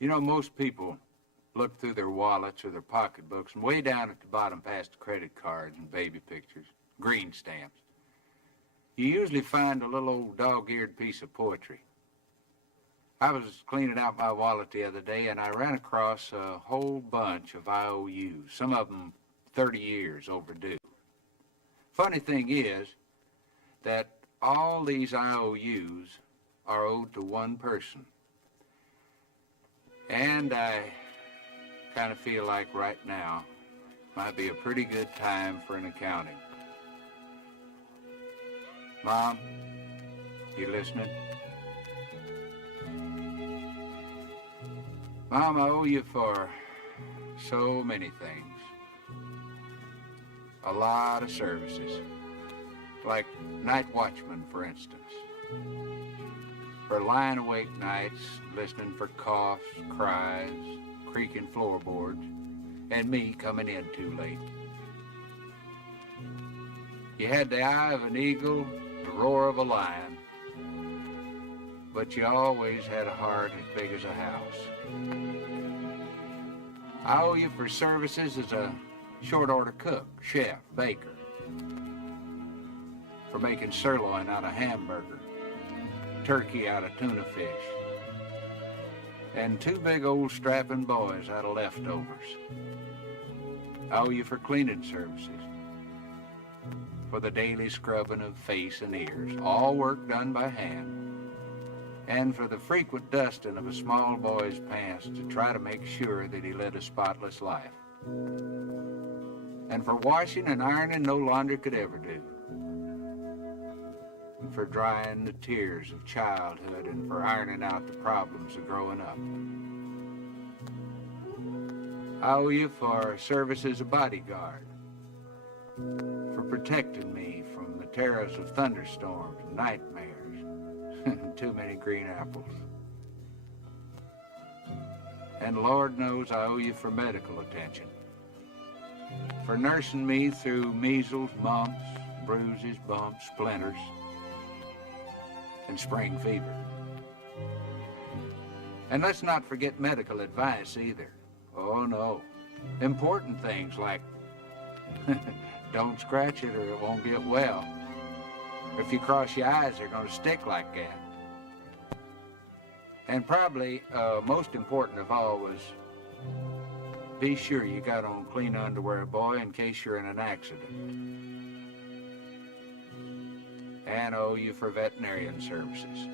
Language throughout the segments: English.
You know, most people look through their wallets or their pocketbooks, and way down at the bottom past credit cards and baby pictures, green stamps, you usually find a little old dog-eared piece of poetry. I was cleaning out my wallet the other day, and I ran across a whole bunch of IOUs, some of them 30 years overdue. Funny thing is that all these IOUs are owed to one person. And I kind of feel like right now might be a pretty good time for an accounting. Mom, you listening? Mom, I owe you for so many things. A lot of services. Like night watchman, for instance. For lying awake nights, listening for coughs, cries, creaking floorboards, and me coming in too late. You had the eye of an eagle, the roar of a lion, but you always had a heart as big as a house. I owe you for services as a short-order cook, chef, baker, for making sirloin out of hamburger, turkey out of tuna fish, and two big old strapping boys out of leftovers. I owe you for cleaning services, for the daily scrubbing of face and ears, all work done by hand, and for the frequent dusting of a small boy's pants to try to make sure that he led a spotless life, and for washing and ironing no laundry could ever do, and for drying the tears of childhood, and for ironing out the problems of growing up. I owe you for service as a bodyguard, for protecting me from the terrors of thunderstorms and nightmares, and too many green apples. And Lord knows I owe you for medical attention, for nursing me through measles, mumps, bruises, bumps, splinters, and spring fever. And let's not forget medical advice either. Oh no, important things like don't scratch it or it won't get well. If you cross your eyes, they're going to stick like that. And probably most important of all was be sure you got on clean underwear, boy, in case you're in an accident. And I owe you for veterinarian services,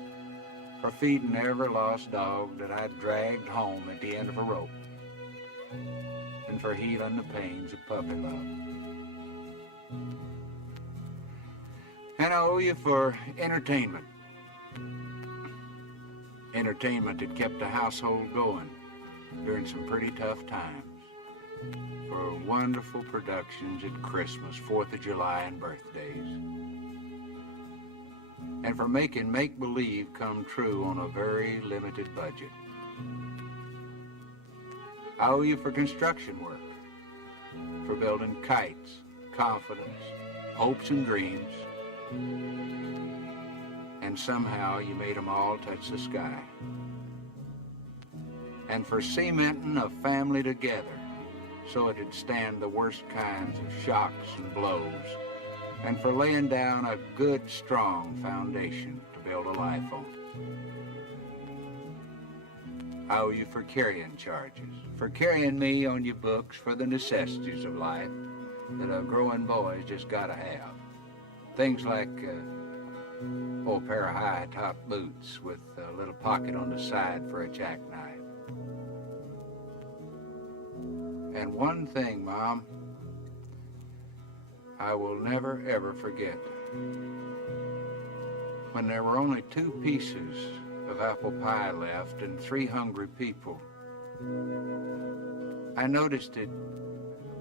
for feeding every lost dog that I dragged home at the end of a rope, and for healing the pains of puppy love. And I owe you for entertainment. Entertainment that kept the household going during some pretty tough times. For wonderful productions at Christmas, 4th of July, and birthdays. And for making make-believe come true on a very limited budget. I owe you for construction work, for building kites, confidence, hopes and dreams, and somehow you made them all touch the sky. And for cementing a family together so it'd stand the worst kinds of shocks and blows, and for laying down a good, strong foundation to build a life on. I owe you for carrying charges, for carrying me on your books for the necessities of life that a growing boy's just gotta have. Things like a pair of high-top boots with a little pocket on the side for a jackknife. And one thing, Mom, I will never, ever forget. When there were only 2 pieces of apple pie left and 3 hungry people, I noticed that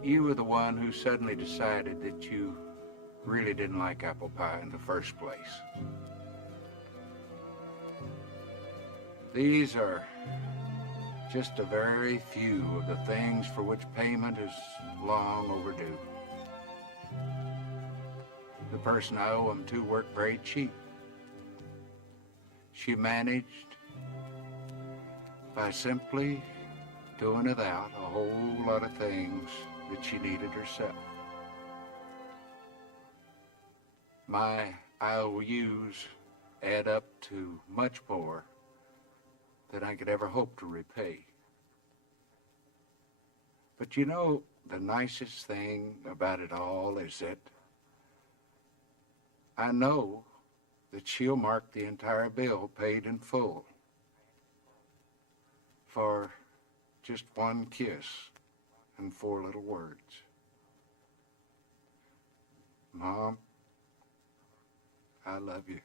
you were the one who suddenly decided that you really didn't like apple pie in the first place. These are just a very few of the things for which payment is long overdue. The person I owe them to worked very cheap. She managed by simply doing without a whole lot of things that she needed herself. My IOUs add up to much more than I could ever hope to repay. But you know, the nicest thing about it all is that I know that she'll mark the entire bill paid in full for just one kiss and 4 little words. Mom, I love you.